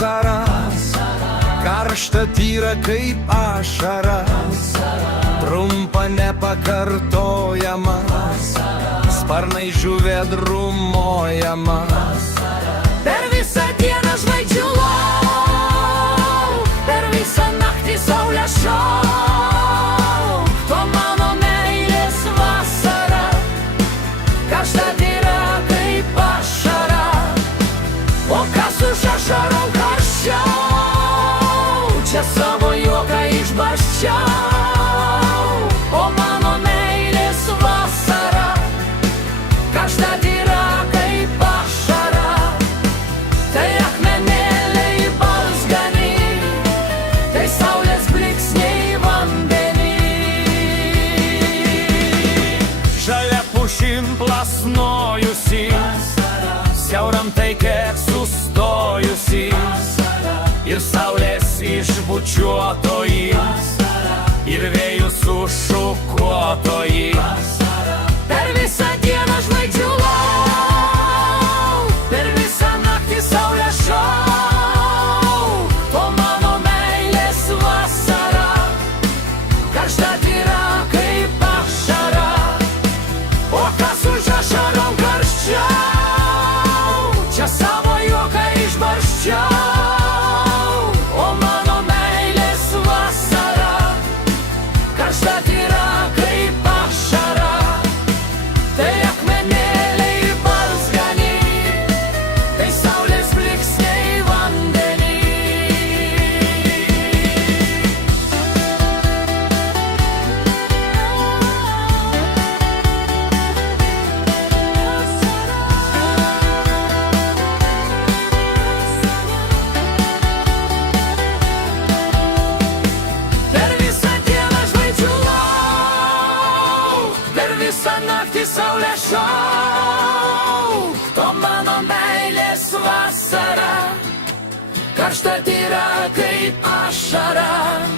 vasara, karšta tyra kaip ašara, trumpa nepakartojama, sparnai žuvė drumojama. Per visą dieną žvaigždžių lauk, per visą naktį saulės šauk, to mano meilės vasara, karšta tyra kaip ašara, o kas už ašarom karščiau, čia savo juoką išbarščiau, o mano meilės vasara, karšta tyra kaip ašara, tai akmenėliai balzgani, tai saulės blyksniai vandenį. Žalia pušim plasnojusi, siauram taike sustojusi, ir saulės išbučiuotoji, ir vėjų sušukuotoji. Per visą dieną žvaigždžių lauk, per visą naktį saulės šauk, o mano meilės vasara, karšta tyra kaip ašara, o kas už ašarom karščiau, čia savo juoką išbarščiau, o mano meilės vasara, karšta tyra kaip ašara, tai akmenėliai balzgani, tai saulės blyksniai vandenį. Per visą dieną žvaigždžių lauk, per visą naktį saulės šauk, to mano meilės vasara, karšta tyra kaip ašara.